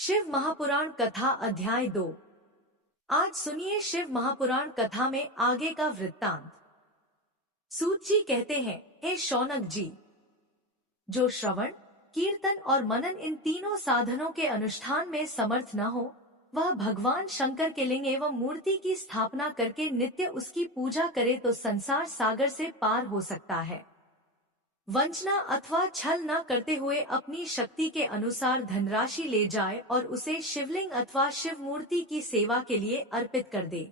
शिव महापुराण कथा अध्याय 2। आज सुनिए शिव महापुराण कथा में आगे का वृत्तांत। सूत जी कहते हैं, हे शौनक जी, जो श्रवण, कीर्तन और मनन इन तीनों साधनों के अनुष्ठान में समर्थ न हो, वह भगवान शंकर के लिंग एवं मूर्ति की स्थापना करके नित्य उसकी पूजा करे तो संसार सागर से पार हो सकता है। वंचना अथवा छल न करते हुए अपनी शक्ति के अनुसार धनराशि ले जाए और उसे शिवलिंग अथवा शिव मूर्ति की सेवा के लिए अर्पित कर दे।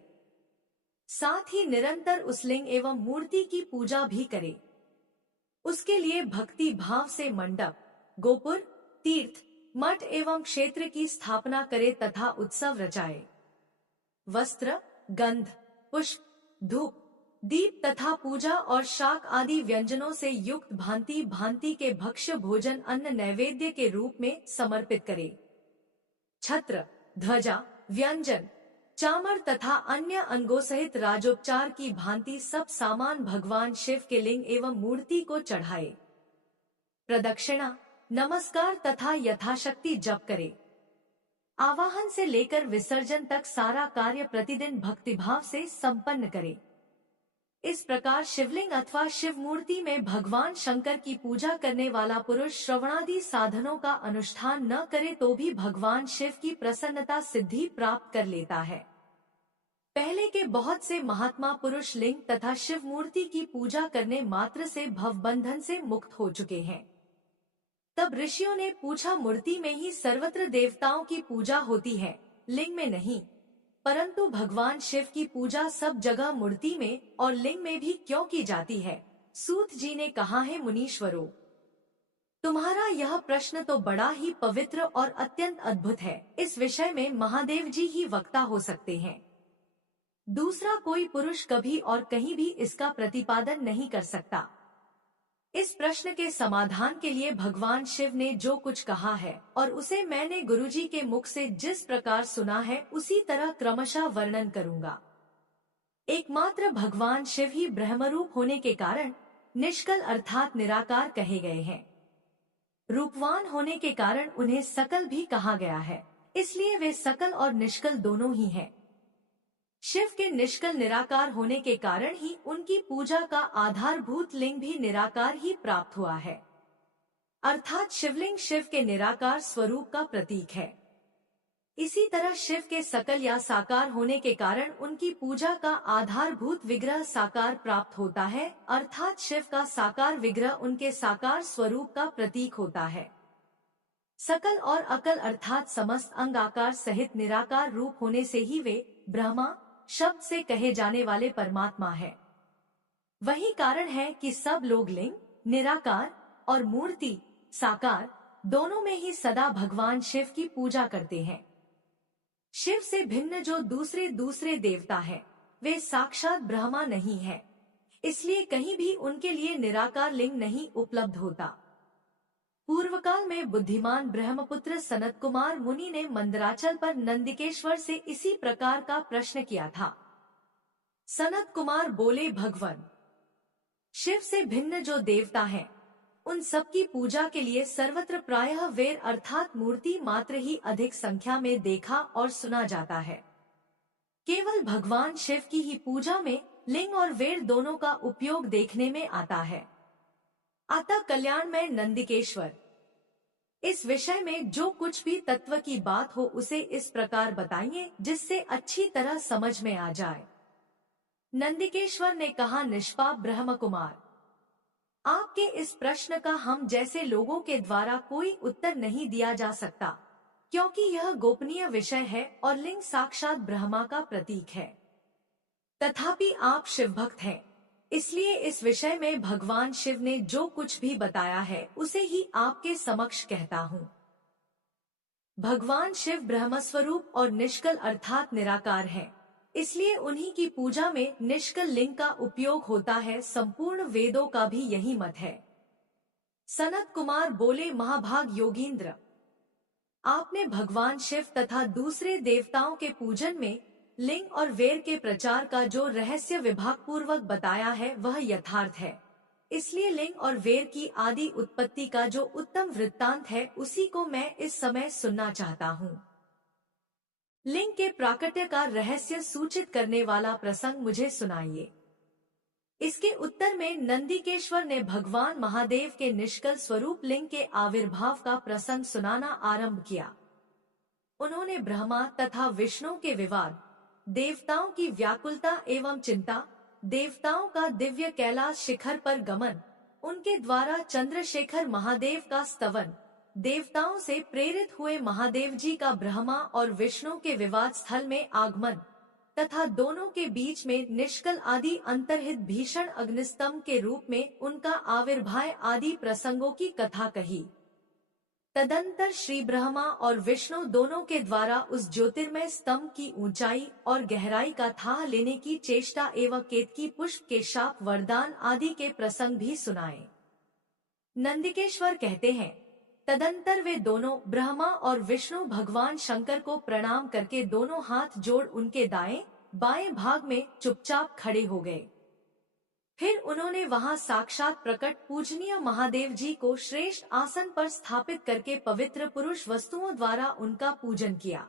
साथ ही निरंतर उस लिंग एवं मूर्ति की पूजा भी करे। उसके लिए भक्ति भाव से मंडप, गोपुर, तीर्थ, मठ एवं क्षेत्र की स्थापना करे तथा उत्सव रचाए। वस्त्र, गंध, पुष्प, धूप, दीप तथा पूजा और शाक आदि व्यंजनों से युक्त भांति भांति के भक्ष्य भोजन अन्न नैवेद्य के रूप में समर्पित करे। छत्र, ध्वजा, व्यंजन, चामर तथा अन्य अंगों सहित राजोपचार की भांति सब सामान भगवान शिव के लिंग एवं मूर्ति को चढ़ाए। प्रदक्षिणा, नमस्कार तथा यथाशक्ति जप करे। आवाहन से लेकर विसर्जन तक सारा कार्य प्रतिदिन भक्तिभाव से संपन्न करे। इस प्रकार शिवलिंग अथवा शिव मूर्ति में भगवान शंकर की पूजा करने वाला पुरुष श्रवणादि साधनों का अनुष्ठान न करे तो भी भगवान शिव की प्रसन्नता सिद्धि प्राप्त कर लेता है। पहले के बहुत से महात्मा पुरुष लिंग तथा शिव मूर्ति की पूजा करने मात्र से भवबंधन से मुक्त हो चुके हैं। तब ऋषियों ने पूछा, मूर्ति में ही सर्वत्र देवताओं की पूजा होती है, लिंग में नहीं, परंतु भगवान शिव की पूजा सब जगह मूर्ति में और लिंग में भी क्यों की जाती है? सूत जी ने कहा है, मुनीश्वरों, तुम्हारा यह प्रश्न तो बड़ा ही पवित्र और अत्यंत अद्भुत है। इस विषय में महादेव जी ही वक्ता हो सकते हैं। दूसरा कोई पुरुष कभी और कहीं भी इसका प्रतिपादन नहीं कर सकता। इस प्रश्न के समाधान के लिए भगवान शिव ने जो कुछ कहा है और उसे मैंने गुरुजी के मुख से जिस प्रकार सुना है उसी तरह क्रमशः वर्णन करूंगा। एकमात्र भगवान शिव ही ब्रह्मरूप होने के कारण निष्कल अर्थात निराकार कहे गए हैं। रूपवान होने के कारण उन्हें सकल भी कहा गया है, इसलिए वे सकल और निष्कल दोनों ही हैं। शिव के निष्कल निराकार होने के कारण ही उनकी पूजा का आधारभूत लिंग भी निराकार ही प्राप्त हुआ है, अर्थात शिवलिंग शिव के निराकार स्वरूप का प्रतीक है। इसी तरह शिव के सकल या साकार होने के कारण उनकी पूजा का आधारभूत विग्रह साकार प्राप्त होता है, अर्थात शिव का साकार विग्रह उनके साकार स्वरूप का प्रतीक होता है। सकल और अकल अर्थात समस्त अंग आकार सहित निराकार रूप होने से ही वे ब्रह्मा शब्द से कहे जाने वाले परमात्मा है। वही कारण है कि सब लोग लिंग, निराकार और मूर्ति, साकार दोनों में ही सदा भगवान शिव की पूजा करते हैं। शिव से भिन्न जो दूसरे देवता हैं, वे साक्षात ब्रह्मा नहीं है, इसलिए कहीं भी उनके लिए निराकार लिंग नहीं उपलब्ध होता। पूर्वकाल में बुद्धिमान ब्रह्मपुत्र सनत कुमार मुनि ने मंदराचल पर नंदिकेश्वर से इसी प्रकार का प्रश्न किया था। सनत कुमार बोले, भगवान शिव से भिन्न जो देवता हैं, उन सबकी पूजा के लिए सर्वत्र प्रायः वेर अर्थात मूर्ति मात्र ही अधिक संख्या में देखा और सुना जाता है। केवल भगवान शिव की ही पूजा में लिंग और वेर दोनों का उपयोग देखने में आता है। अतः कल्याण में नंदिकेश्वर, इस विषय में जो कुछ भी तत्व की बात हो उसे इस प्रकार बताइए जिससे अच्छी तरह समझ में आ जाए। नंदिकेश्वर ने कहा, निष्पाप ब्रह्म कुमार, आपके इस प्रश्न का हम जैसे लोगों के द्वारा कोई उत्तर नहीं दिया जा सकता, क्योंकि यह गोपनीय विषय है और लिंग साक्षात ब्रह्मा का प्रतीक है। तथापि आप शिव भक्त हैं, इसलिए इस विषय में भगवान शिव ने जो कुछ भी बताया है उसे ही आपके समक्ष कहता हूँ। भगवान शिव ब्रह्मस्वरूप और निष्कल अर्थात निराकार है, इसलिए उन्हीं की पूजा में निष्कल लिंग का उपयोग होता है। संपूर्ण वेदों का भी यही मत है। सनत कुमार बोले, महाभाग योगींद्र, आपने भगवान शिव तथा दूसरे देवताओं के पूजन में लिंग और वेर के प्रचार का जो रहस्य विभाग पूर्वक बताया है वह यथार्थ है। इसलिए लिंग और वेर की आदि उत्पत्ति का जो उत्तम वृत्तांत है उसी को मैं इस समय सुनना चाहता हूँ। लिंग के प्राकट्य का रहस्य सूचित करने वाला प्रसंग मुझे सुनाइए। इसके उत्तर में नंदिकेश्वर ने भगवान महादेव के निष्कल स्वरूप लिंग के आविर्भाव का प्रसंग सुनाना आरंभ किया। उन्होंने ब्रह्मा तथा विष्णु के विवाद, देवताओं की व्याकुलता एवं चिंता, देवताओं का दिव्य कैलाश शिखर पर गमन, उनके द्वारा चंद्रशेखर महादेव का स्तवन, देवताओं से प्रेरित हुए महादेव जी का ब्रह्मा और विष्णु के विवाद स्थल में आगमन तथा दोनों के बीच में निष्कल आदि अंतर्हित भीषण अग्निस्तंभ के रूप में उनका आविर्भाव आदि प्रसंगों की कथा कही। तदंतर श्री ब्रह्मा और विष्णु दोनों के द्वारा उस ज्योतिर्मय स्तंभ की ऊंचाई और गहराई का था लेने की चेष्टा एवं केतकी पुष्प के शाप वरदान आदि के प्रसंग भी सुनाए। नंदिकेश्वर कहते हैं, तदंतर वे दोनों ब्रह्मा और विष्णु भगवान शंकर को प्रणाम करके दोनों हाथ जोड़ उनके दाएं बाएं भाग में चुपचाप खड़े हो गए। फिर उन्होंने वहां साक्षात प्रकट पूजनीय महादेव जी को श्रेष्ठ आसन पर स्थापित करके पवित्र पुरुष वस्तुओं द्वारा उनका पूजन किया।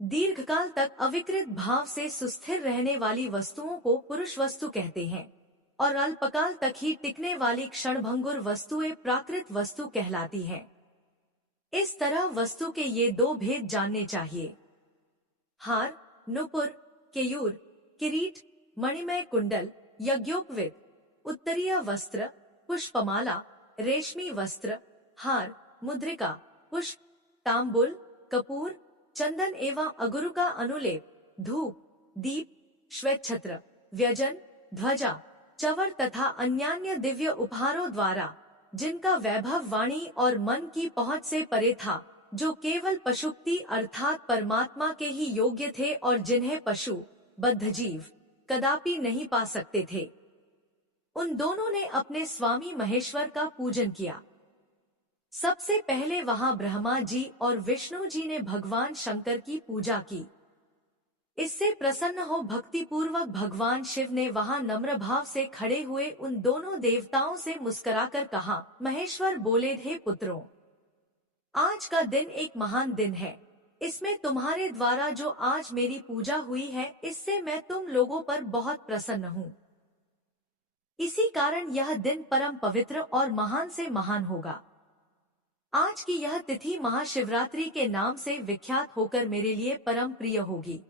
दीर्घकाल तक अविकृत भाव से सुस्थिर रहने वाली वस्तुओं को पुरुष वस्तु कहते हैं और अल्पकाल तक ही टिकने वाली क्षणभंगुर वस्तुएं प्राकृत वस्तु कहलाती हैं। इस तरह वस्तु के ये दो भेद जानने चाहिए। हार, नुपुर, केयूर, किरीट, मणिमय कुंडल, यज्ञोपवीत, उत्तरीय वस्त्र, पुष्पमाला, रेशमी वस्त्र, हार, मुद्रिका, पुष्प, तांबुल, कपूर, चंदन एवं अगुरु का अनुलेप, धूप, दीप, श्वेतछत्र, व्यजन, ध्वजा, चवर तथा अन्यान्य दिव्य उपहारों द्वारा जिनका वैभव वाणी और मन की पहुंच से परे था, जो केवल पशुपति अर्थात परमात्मा के ही योग्य थे और जिन्हें पशु बद्धजीव कदापि नहीं पा सकते थे, उन दोनों ने अपने स्वामी महेश्वर का पूजन किया। सबसे पहले वहां ब्रह्मा जी और विष्णु जी ने भगवान शंकर की पूजा की। इससे प्रसन्न हो भक्ति पूर्वक भगवान शिव ने वहां नम्र भाव से खड़े हुए उन दोनों देवताओं से मुस्कुराकर कहा, महेश्वर बोले, हे पुत्रों, आज का दिन एक महान दिन है। इसमें तुम्हारे द्वारा जो आज मेरी पूजा हुई है, इससे मैं तुम लोगों पर बहुत प्रसन्न हूँ। इसी कारण यह दिन परम पवित्र और महान से महान होगा। आज की यह तिथि महाशिवरात्रि के नाम से विख्यात होकर मेरे लिए परम प्रिय होगी।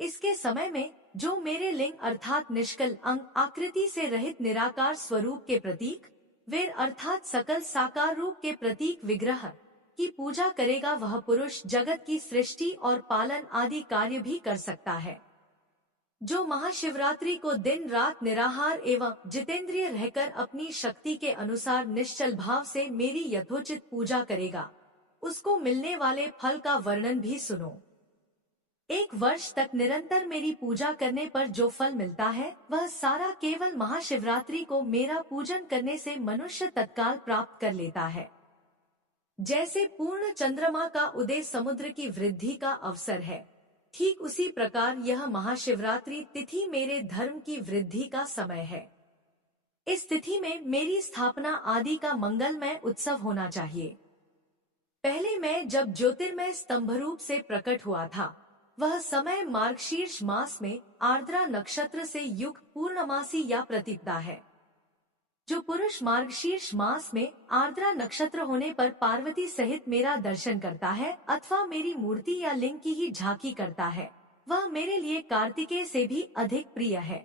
इसके समय में जो मेरे लिंग अर्थात निष्कल अंग आकृति से रहित निराकार स्वरूप के प्रतीक, वेर अर्थात सकल साकार रूप के प्रतीक विग्रह की पूजा करेगा, वह पुरुष जगत की सृष्टि और पालन आदि कार्य भी कर सकता है। जो महाशिवरात्रि को दिन रात निराहार एवं जितेंद्रिय रहकर अपनी शक्ति के अनुसार निश्चल भाव से मेरी यथोचित पूजा करेगा, उसको मिलने वाले फल का वर्णन भी सुनो। 1 वर्ष तक निरंतर मेरी पूजा करने पर जो फल मिलता है, वह सारा केवल महाशिवरात्रि को मेरा पूजन करने से मनुष्य तत्काल प्राप्त कर लेता है। जैसे पूर्ण चंद्रमा का उदय समुद्र की वृद्धि का अवसर है, ठीक उसी प्रकार यह महाशिवरात्रि तिथि मेरे धर्म की वृद्धि का समय है। इस तिथि में मेरी स्थापना आदि का मंगलमय उत्सव होना चाहिए। पहले मैं जब ज्योतिर्मय स्तंभरूप से प्रकट हुआ था, वह समय मार्गशीर्ष मास में आर्द्रा नक्षत्र से युक्त पूर्णमासी या प्रतिपदा है। जो पुरुष मार्गशीर्ष मास में आर्द्रा नक्षत्र होने पर पार्वती सहित मेरा दर्शन करता है अथवा मेरी मूर्ति या लिंग की ही झांकी करता है, वह मेरे लिए कार्तिकेय से भी अधिक प्रिय है।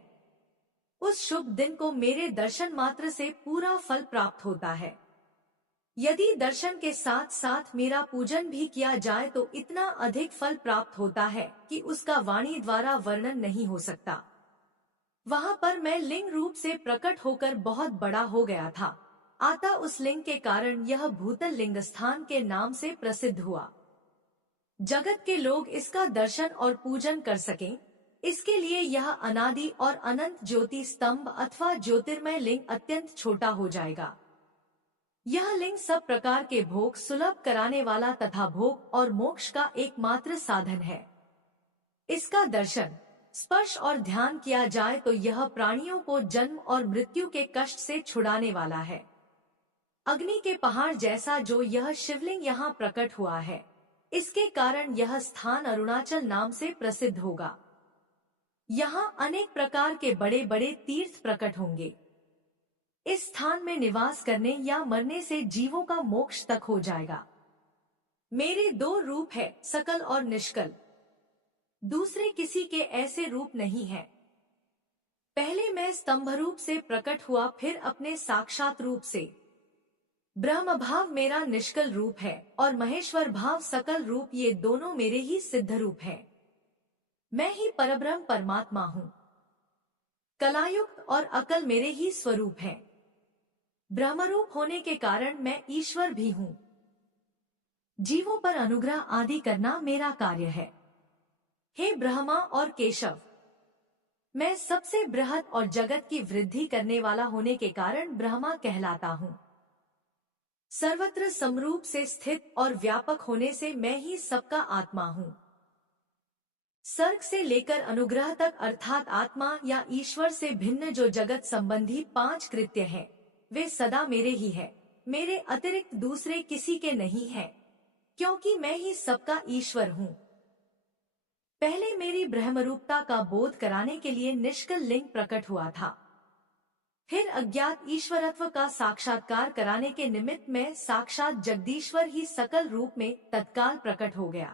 उस शुभ दिन को मेरे दर्शन मात्र से पूरा फल प्राप्त होता है। यदि दर्शन के साथ साथ मेरा पूजन भी किया जाए तो इतना अधिक फल प्राप्त होता है कि उसका वाणी द्वारा वर्णन नहीं हो सकता। वहां पर मैं लिंग रूप से प्रकट होकर बहुत बड़ा हो गया था। आता उस लिंग के कारण यह भूतल लिंग स्थान के नाम से प्रसिद्ध हुआ। जगत के लोग इसका दर्शन और पूजन कर सकें, इसके लिए यह अनादि और अनंत ज्योति स्तंभ अथवा ज्योतिर्मय लिंग अत्यंत छोटा हो जाएगा। यह लिंग सब प्रकार के भोग सुलभ कराने वाला तथा भोग और मोक्ष का एकमात्र साधन है। इसका दर्शन, स्पर्श और ध्यान किया जाए तो यह प्राणियों को जन्म और मृत्यु के कष्ट से छुड़ाने वाला है। अग्नि के पहाड़ जैसा जो यह शिवलिंग यहाँ प्रकट हुआ है, इसके कारण यह स्थान अरुणाचल नाम से प्रसिद्ध होगा। यहाँ अनेक प्रकार के बड़े बड़े तीर्थ प्रकट होंगे। इस स्थान में निवास करने या मरने से जीवों का मोक्ष तक हो जाएगा। मेरे दो रूप है, सकल और निष्कल। दूसरे किसी के ऐसे रूप नहीं है। पहले मैं स्तंभ रूप से प्रकट हुआ, फिर अपने साक्षात रूप से। ब्रह्म भाव मेरा निष्कल रूप है और महेश्वर भाव सकल रूप, ये दोनों मेरे ही सिद्ध रूप हैं। मैं ही परब्रह्म परमात्मा हूँ। कलायुक्त और अकल मेरे ही स्वरूप हैं। ब्रह्मरूप होने के कारण मैं ईश्वर भी हूँ। जीवों पर अनुग्रह आदि करना मेरा कार्य है। हे ब्रह्मा और केशव, मैं सबसे बृहद और जगत की वृद्धि करने वाला होने के कारण ब्रह्मा कहलाता हूँ। सर्वत्र समरूप से स्थित और व्यापक होने से मैं ही सबका आत्मा हूँ। सर्ग से लेकर अनुग्रह तक अर्थात आत्मा या ईश्वर से भिन्न जो जगत संबंधी 5 कृत्य हैं, वे सदा मेरे ही है। मेरे अतिरिक्त दूसरे किसी के नहीं है, क्योंकि मैं ही सबका ईश्वर हूँ। पहले मेरी ब्रह्मरूपता का बोध कराने के लिए निष्कल लिंग प्रकट हुआ था। फिर अज्ञात ईश्वरत्व का साक्षात्कार कराने के निमित्त में साक्षात जगदीश्वर ही सकल रूप में तत्काल प्रकट हो गया।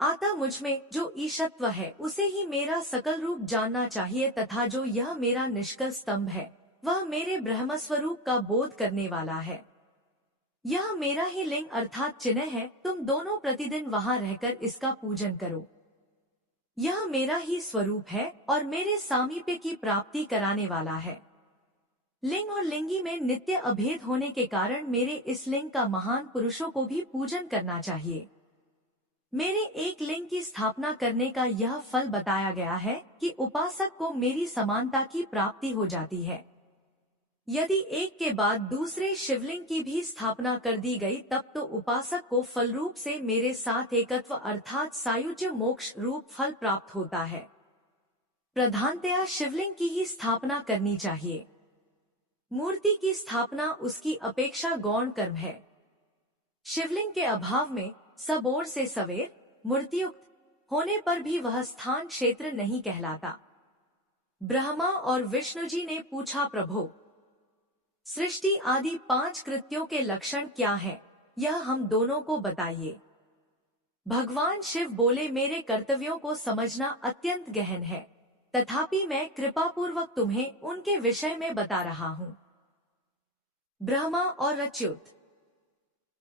आता मुझ में जो ईशत्व है उसे ही मेरा सकल रूप जानना चाहिए, तथा जो यह मेरा निष्कल स्तंभ है वह मेरे ब्रह्म स्वरूप का बोध करने वाला है। यह मेरा ही लिंग अर्थात चिन्ह है। तुम दोनों प्रतिदिन वहां रहकर इसका पूजन करो। यह मेरा ही स्वरूप है और मेरे सामीप्य की प्राप्ति कराने वाला है। लिंग और लिंगी में नित्य अभेद होने के कारण मेरे इस लिंग का महान पुरुषों को भी पूजन करना चाहिए। मेरे एक लिंग की स्थापना करने का यह फल बताया गया है कि उपासक को मेरी समानता की प्राप्ति हो जाती है। यदि एक के बाद दूसरे शिवलिंग की भी स्थापना कर दी गई तब तो उपासक को फल रूप से मेरे साथ एकत्व अर्थात सायुज्य मोक्ष रूप फल प्राप्त होता है। प्रधानतया शिवलिंग की ही स्थापना करनी चाहिए। मूर्ति की स्थापना उसकी अपेक्षा गौण कर्म है। शिवलिंग के अभाव में सब ओर से सवेर मूर्तियुक्त होने पर भी वह स्थान क्षेत्र नहीं कहलाता। ब्रह्मा और विष्णु जी ने पूछा, प्रभो, सृष्टि आदि 5 कृत्यों के लक्षण क्या हैं? यह हम दोनों को बताइए। भगवान शिव बोले, मेरे कर्तव्यों को समझना अत्यंत गहन है, तथापि मैं कृपापूर्वक तुम्हें उनके विषय में बता रहा हूँ। ब्रह्मा और अच्युत।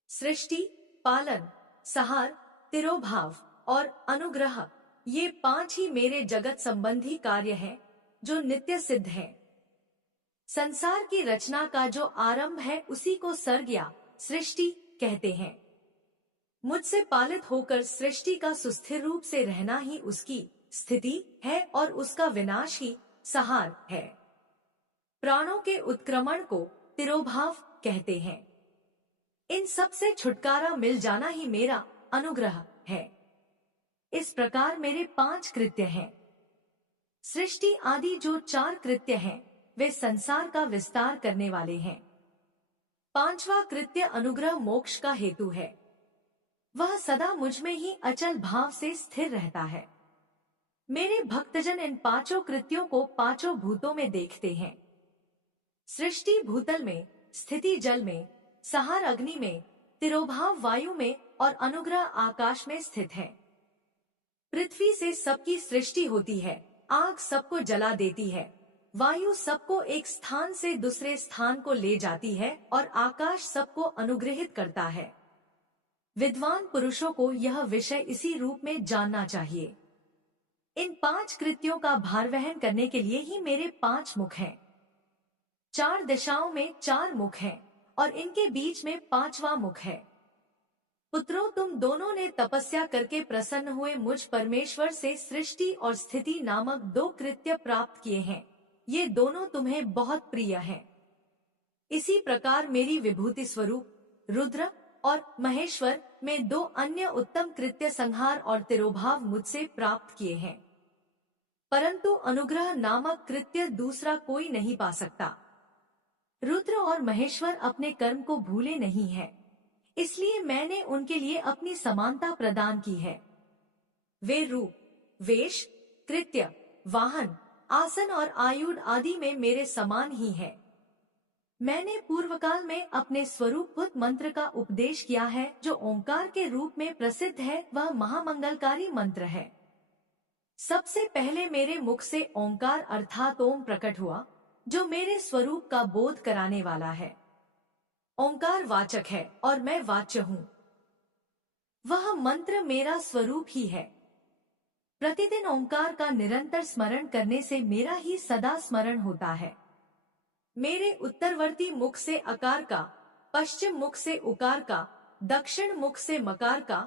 सृष्टि, पालन, संहार, तिरोभाव और अनुग्रह, ये 5 ही मेरे जगत संबंधी कार्य हैं जो नित्य सिद्ध हैं। संसार की रचना का जो आरंभ है उसी को सर्ग या सृष्टि कहते हैं। मुझसे पालित होकर सृष्टि का सुस्थिर रूप से रहना ही उसकी स्थिति है और उसका विनाश ही संहार है। प्राणों के उत्क्रमण को तिरोभाव कहते हैं। इन सब से छुटकारा मिल जाना ही मेरा अनुग्रह है। इस प्रकार मेरे 5 कृत्य हैं। सृष्टि आदि जो 4 कृत्य हैं वे संसार का विस्तार करने वाले हैं। 5वां कृत्य अनुग्रह मोक्ष का हेतु है। वह सदा मुझ में ही अचल भाव से स्थिर रहता है। मेरे भक्तजन इन 5 कृत्यों को 5 भूतों में देखते हैं। सृष्टि भूतल में, स्थिति जल में, संहार अग्नि में, तिरोभाव वायु में और अनुग्रह आकाश में स्थित है। पृथ्वी से सबकी सृष्टि होती है, आग सबको जला देती है, वायु सबको एक स्थान से दूसरे स्थान को ले जाती है और आकाश सबको अनुग्रहित करता है। विद्वान पुरुषों को यह विषय इसी रूप में जानना चाहिए। इन 5 कृत्यों का भार वहन करने के लिए ही मेरे 5 मुख हैं। 4 दिशाओं में 4 मुख हैं और इनके बीच में 5वां मुख है। पुत्रों, तुम दोनों ने तपस्या करके प्रसन्न हुए मुझ परमेश्वर से सृष्टि और स्थिति नामक 2 कृत्य प्राप्त किए हैं। ये दोनों तुम्हें बहुत प्रिय हैं। इसी प्रकार मेरी विभूति स्वरूप रुद्र और महेश्वर में 2 अन्य उत्तम कृत्य संहार और तिरोभाव मुझसे प्राप्त किए हैं। परंतु अनुग्रह नामक कृत्य दूसरा कोई नहीं पा सकता। रुद्र और महेश्वर अपने कर्म को भूले नहीं है, इसलिए मैंने उनके लिए अपनी समानता प्रदान की है। वे रूप, वेश, कृत्य, वाहन, आसन और आयुध आदि में मेरे समान ही है। मैंने पूर्व काल में अपने स्वरूपभूत मंत्र का उपदेश किया है, जो ओंकार के रूप में प्रसिद्ध है। वह महामंगलकारी मंत्र है। सबसे पहले मेरे मुख से ओंकार अर्थात ओम प्रकट हुआ, जो मेरे स्वरूप का बोध कराने वाला है। ओंकार वाचक है और मैं वाच्य हूँ। वह मंत्र मेरा स्वरूप ही है। प्रतिदिन ओंकार का निरंतर स्मरण करने से मेरा ही सदा स्मरण होता है। मेरे उत्तरवर्ती मुख से अकार का, पश्चिम मुख से उकार का, दक्षिण मुख से मकार का,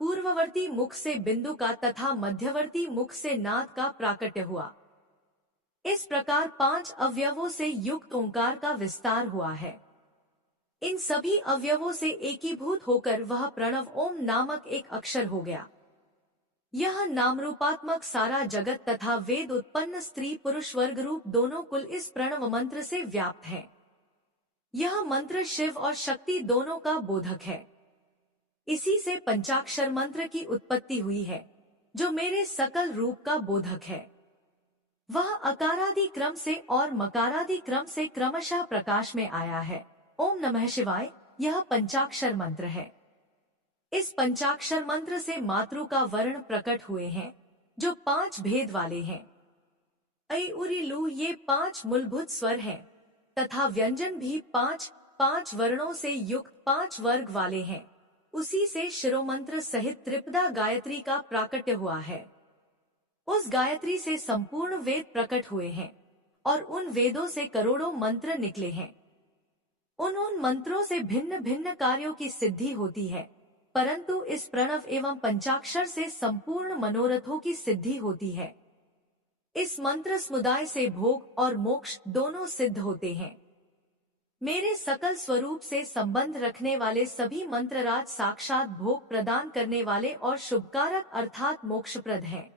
पूर्ववर्ती मुख से बिंदु का तथा मध्यवर्ती मुख से नाद का प्राकट्य हुआ। इस प्रकार 5 अवयवों से युक्त ओंकार का विस्तार हुआ है। इन सभी अवयवों से एकीभूत होकर वह प्रणव ओम नामक एक अक्षर हो गया। यह नामरूपात्मक सारा जगत तथा वेद उत्पन्न स्त्री पुरुष वर्ग रूप दोनों कुल इस प्रणव मंत्र से व्याप्त है। यह मंत्र शिव और शक्ति दोनों का बोधक है। इसी से पंचाक्षर मंत्र की उत्पत्ति हुई है, जो मेरे सकल रूप का बोधक है। वह अकारादि क्रम से और मकारादि क्रम से क्रमशः प्रकाश में आया है। ओम नमः शिवाय यह पंचाक्षर मंत्र है। इस पंचाक्षर मंत्र से मातृ का वर्ण प्रकट हुए हैं, जो 5 भेद वाले हैं। ऐ उरी लू ये 5 मूलभूत स्वर हैं, तथा व्यंजन भी 5 वर्णों से युक्त 5 वर्ग वाले हैं। उसी से शिरोमंत्र सहित त्रिपदा गायत्री का प्राकट्य हुआ है। उस गायत्री से संपूर्ण वेद प्रकट हुए हैं और उन वेदों से करोड़ों मंत्र निकले हैं। उन मंत्रों से भिन्न भिन्न कार्यों की सिद्धि होती है, परंतु इस प्रणव एवं पंचाक्षर से संपूर्ण मनोरथों की सिद्धि होती है। इस मंत्र समुदाय से भोग और मोक्ष दोनों सिद्ध होते हैं। मेरे सकल स्वरूप से संबंध रखने वाले सभी मंत्रराज साक्षात भोग प्रदान करने वाले और शुभकारक अर्थात मोक्षप्रद हैं।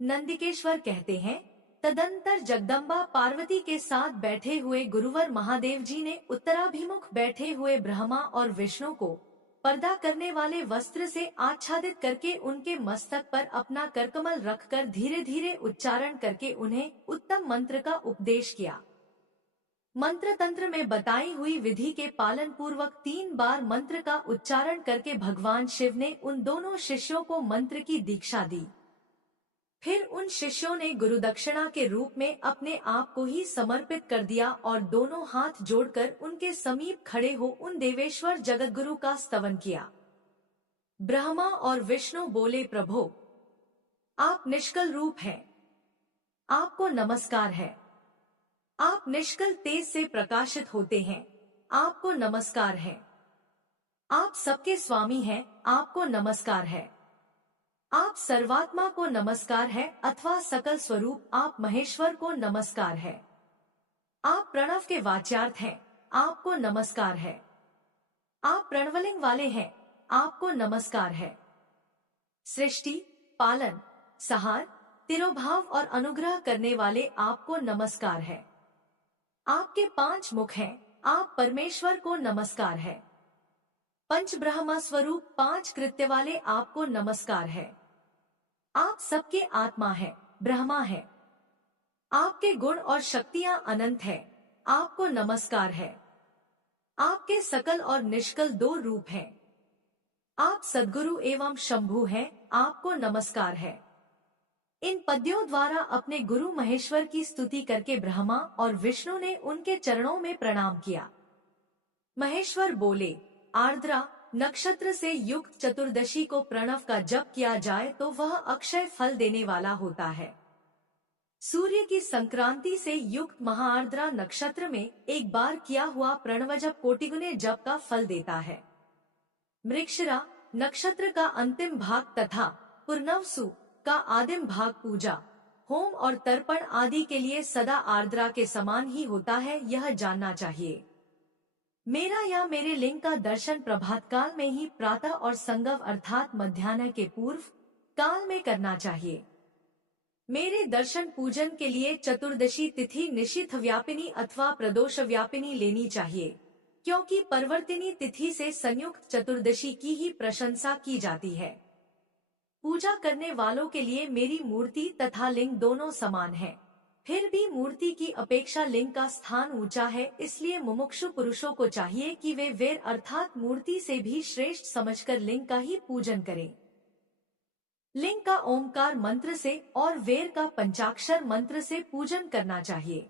नंदिकेश्वर कहते हैं, तदंतर जगदम्बा पार्वती के साथ बैठे हुए गुरुवर महादेव जी ने उत्तराभिमुख बैठे हुए ब्रह्मा और विष्णु को पर्दा करने वाले वस्त्र से आच्छादित करके उनके मस्तक पर अपना करकमल रखकर धीरे धीरे उच्चारण करके उन्हें उत्तम मंत्र का उपदेश किया। मंत्र तंत्र में बताई हुई विधि के पालन पूर्वक 3 बार मंत्र का उच्चारण करके भगवान शिव ने उन दोनों शिष्यों को मंत्र की दीक्षा दी। फिर उन शिष्यों ने गुरुदक्षिणा के रूप में अपने आप को ही समर्पित कर दिया और दोनों हाथ जोड़कर उनके समीप खड़े हो उन देवेश्वर जगतगुरु का स्तवन किया। ब्रह्मा और विष्णु बोले, प्रभो आप निष्कल रूप हैं, आपको नमस्कार है। आप निष्कल तेज से प्रकाशित होते हैं, आपको नमस्कार है। आप सबके स्वामी हैं, आपको नमस्कार है। आप सर्वात्मा को नमस्कार है अथवा सकल स्वरूप आप महेश्वर को नमस्कार है। आप प्रणव के वाच्यार्थ हैं, आपको नमस्कार है। आप प्रणवलिंग वाले हैं, आपको नमस्कार है। सृष्टि, पालन, संहार, तिरोभाव और अनुग्रह करने वाले आपको नमस्कार है। आपके 5 मुख हैं, आप परमेश्वर को नमस्कार है। पंच ब्रह्म स्वरूप 5 कृत्य वाले आपको नमस्कार है। आप सबके आत्मा है, ब्रह्मा है। आपके गुण और शक्तियां अनंत है, आपको नमस्कार है। आपके सकल और निष्कल 2 रूप हैं। आप सद्गुरु एवं शंभु हैं, आपको नमस्कार है। इन पद्यों द्वारा अपने गुरु महेश्वर की स्तुति करके ब्रह्मा और विष्णु ने उनके चरणों में प्रणाम किया। महेश्वर बोले, आर्द्रा नक्षत्र से युक्त चतुर्दशी को प्रणव का जप किया जाए तो वह अक्षय फल देने वाला होता है। सूर्य की संक्रांति से युक्त महाआर्द्रा नक्षत्र में एक बार किया हुआ प्रणव जप कोटिगुने जप का फल देता है। मृगशिरा नक्षत्र का अंतिम भाग तथा पुर्नवसु का आदिम भाग पूजा, होम और तर्पण आदि के लिए सदा आर्द्रा के समान ही होता है, यह जानना चाहिए। मेरा या मेरे लिंग का दर्शन प्रभात काल में ही प्रातः और संगव अर्थात मध्याह्न के पूर्व काल में करना चाहिए। मेरे दर्शन पूजन के लिए चतुर्दशी तिथि निशिथ व्यापिनी अथवा प्रदोष व्यापिनी लेनी चाहिए, क्योंकि परिवर्तिनी तिथि से संयुक्त चतुर्दशी की ही प्रशंसा की जाती है। पूजा करने वालों के लिए मेरी मूर्ति तथा लिंग दोनों समान है। फिर भी मूर्ति की अपेक्षा लिंग का स्थान ऊंचा है, इसलिए मुमुक्षु पुरुषों को चाहिए कि वे वेर अर्थात मूर्ति से भी श्रेष्ठ समझकर लिंग का ही पूजन करें। लिंग का ओमकार मंत्र से और वेर का पंचाक्षर मंत्र से पूजन करना चाहिए।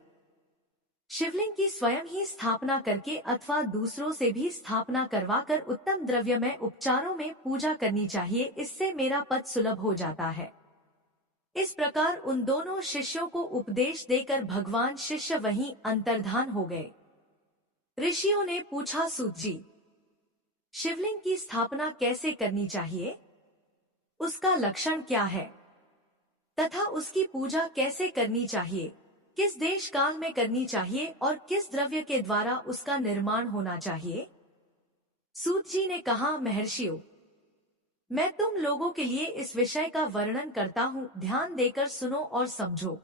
शिवलिंग की स्वयं ही स्थापना करके अथवा दूसरों से भी स्थापना करवाकर उत्तम द्रव्यमय उपचारों में पूजा करनी चाहिए, इससे मेरा पद सुलभ हो जाता है। इस प्रकार उन दोनों शिष्यों को उपदेश देकर भगवान शिष्य वहीं अंतर्धान हो गए। ऋषियों ने पूछा, सूत जी, शिवलिंग की स्थापना कैसे करनी चाहिए? उसका लक्षण क्या है तथा उसकी पूजा कैसे करनी चाहिए? किस देश काल में करनी चाहिए और किस द्रव्य के द्वारा उसका निर्माण होना चाहिए? सूत जी ने कहा, महर्षियों, मैं तुम लोगों के लिए इस विषय का वर्णन करता हूँ, ध्यान देकर सुनो और समझो।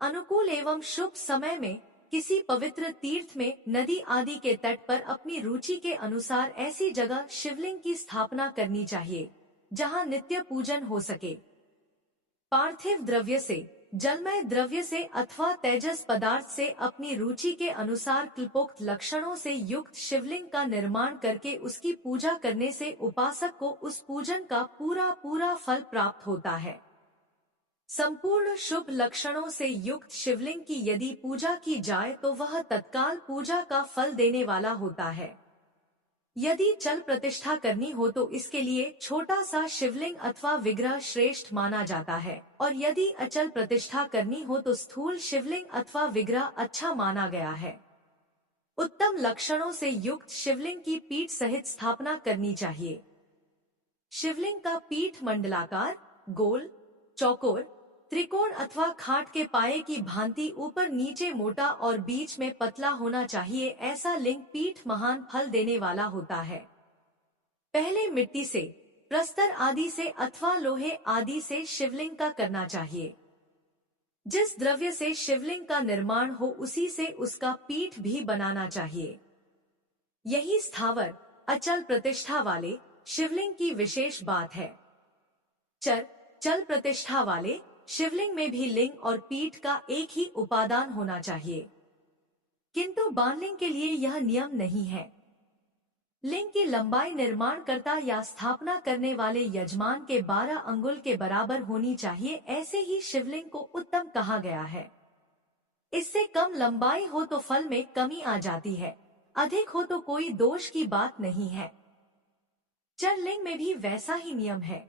अनुकूल एवं शुभ समय में किसी पवित्र तीर्थ में, नदी आदि के तट पर अपनी रुचि के अनुसार ऐसी जगह शिवलिंग की स्थापना करनी चाहिए जहाँ नित्य पूजन हो सके। पार्थिव द्रव्य से, जलमय द्रव्य से अथवा तेजस पदार्थ से अपनी रुचि के अनुसार क्लिपोक्त लक्षणों से युक्त शिवलिंग का निर्माण करके उसकी पूजा करने से उपासक को उस पूजन का पूरा पूरा फल प्राप्त होता है। संपूर्ण शुभ लक्षणों से युक्त शिवलिंग की यदि पूजा की जाए तो वह तत्काल पूजा का फल देने वाला होता है। यदि चल प्रतिष्ठा करनी हो तो इसके लिए छोटा सा शिवलिंग अथवा विग्रह श्रेष्ठ माना जाता है, और यदि अचल प्रतिष्ठा करनी हो तो स्थूल शिवलिंग अथवा विग्रह अच्छा माना गया है। उत्तम लक्षणों से युक्त शिवलिंग की पीठ सहित स्थापना करनी चाहिए। शिवलिंग का पीठ मंडलाकार, गोल, चौकोर, त्रिकोण अथवा खाट के पाए की भांति ऊपर नीचे मोटा और बीच में पतला होना चाहिए। ऐसा लिंग पीठ महान फल देने वाला होता है। पहले मिट्टी से, प्रस्तर आदि से अथवा लोहे आदि से शिवलिंग का करना चाहिए। जिस द्रव्य से शिवलिंग का निर्माण हो उसी से उसका पीठ भी बनाना चाहिए। यही स्थावर, अचल प्रतिष्ठा वाले शिवलिंग की विशेष बात है। चल प्रतिष्ठा वाले शिवलिंग में भी लिंग और पीठ का एक ही उपादान होना चाहिए, किंतु बाणलिंग के लिए यह नियम नहीं है। लिंग की लंबाई निर्माणकर्ता या स्थापना करने वाले यजमान के 12 अंगुल के बराबर होनी चाहिए। ऐसे ही शिवलिंग को उत्तम कहा गया है। इससे कम लंबाई हो तो फल में कमी आ जाती है, अधिक हो तो कोई दोष की बात नहीं है। चरलिंग में भी वैसा ही नियम है।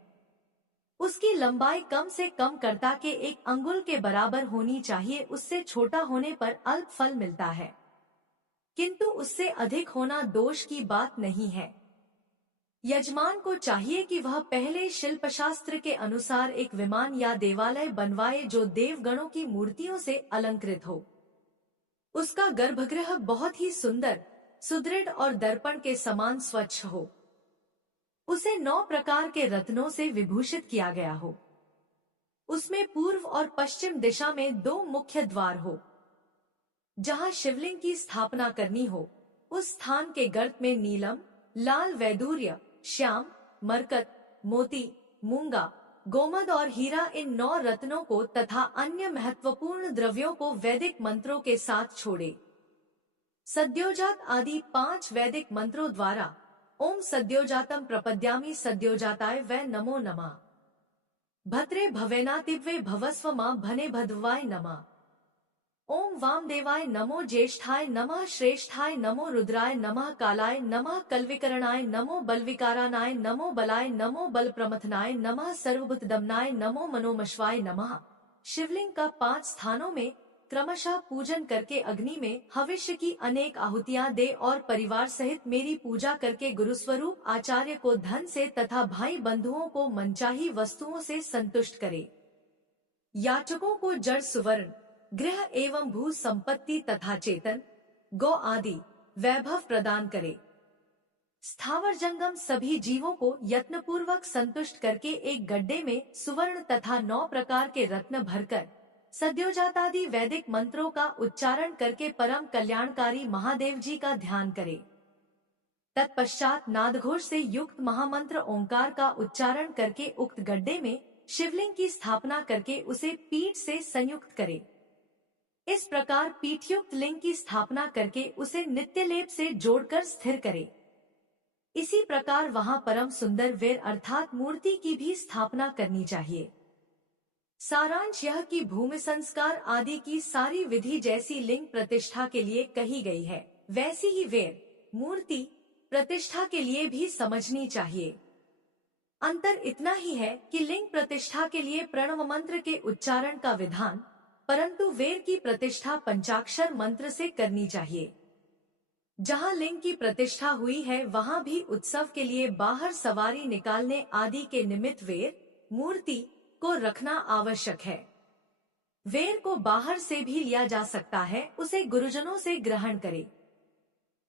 उसकी लंबाई कम से कम कर्ता के 1 अंगुल के बराबर होनी चाहिए। उससे छोटा होने पर अल्प फल मिलता है, किंतु उससे अधिक होना दोष की बात नहीं है। यजमान को चाहिए कि वह पहले शिल्पशास्त्र के अनुसार एक विमान या देवालय बनवाए जो देवगणों की मूर्तियों से अलंकृत हो। उसका गर्भगृह बहुत ही सुंदर, सुदृढ़ और दर्पण के समान स्वच्छ हो। उसे 9 प्रकार के रत्नों से विभूषित किया गया हो। उसमें पूर्व और पश्चिम दिशा में 2 मुख्य द्वार हो। जहाँ शिवलिंग की स्थापना करनी हो उस स्थान के गर्त में नीलम, लाल वैदूर्य, श्याम, मरकत, मोती, मूंगा, गोमद और हीरा इन 9 रत्नों को तथा अन्य महत्वपूर्ण द्रव्यों को वैदिक मंत्रों के साथ छोड़े। सद्योजात आदि 5 वैदिक मंत्रों द्वारा ओम सद्योजातम प्रपद्यामि सद्योजाताय वै नमो नमः, भद्रे भवेनातिव्ये भवस्व मां भने भद्रवाय नमः, ओम वामदेवाय नमो, ज्येष्ठाय नमः, श्रेष्ठाय नमो, रुद्राय नमः, कालाय नमः, कलविकरणाय नमो, बलविकारानाय नमो, बलाय नमो, बलप्रमथनाय नमः, सर्वभूतदमनाय नमो, मनोमश्वाय नमः। शिवलिंग का 5 स्थानों में क्रमशः पूजन करके अग्नि में हविष्य की अनेक आहुतियां दे और परिवार सहित मेरी पूजा करके गुरुस्वरूप आचार्य को धन से तथा भाई बंधुओं को मनचाही वस्तुओं से संतुष्ट करे। याचकों को जड़ सुवर्ण, गृह एवं भू संपत्ति तथा चेतन, गौ आदि वैभव प्रदान करे। स्थावर जंगम सभी जीवों को यत्नपूर्वक संतुष्ट करके एक गड्ढे में सुवर्ण तथा 9 प्रकार के रत्न भरकर सद्योजातादि वैदिक मंत्रों का उच्चारण करके परम कल्याणकारी महादेव जी का ध्यान करे। तत्पश्चात नादघोष से युक्त महामंत्र ओंकार का उच्चारण करके उक्त गड्ढे में शिवलिंग की स्थापना करके उसे पीठ से संयुक्त करे। इस प्रकार पीठयुक्त लिंग की स्थापना करके उसे नित्य लेप से जोड़कर स्थिर करे। इसी प्रकार वहां परम सुंदर वेर अर्थात मूर्ति की भी स्थापना करनी चाहिए। सारांश यह कि भूमि संस्कार आदि की सारी विधि जैसी लिंग प्रतिष्ठा के लिए कही गई है, वैसी ही वेर मूर्ति प्रतिष्ठा के लिए भी समझनी चाहिए। अंतर इतना ही है कि लिंग प्रतिष्ठा के लिए प्रणव मंत्र के उच्चारण का विधान, परंतु वेर की प्रतिष्ठा पंचाक्षर मंत्र से करनी चाहिए। जहां लिंग की प्रतिष्ठा हुई है वहां भी उत्सव के लिए बाहर सवारी निकालने आदि के निमित्त वेर मूर्ति को रखना आवश्यक है। वेर को बाहर से भी लिया जा सकता है, उसे गुरुजनों से ग्रहण करे।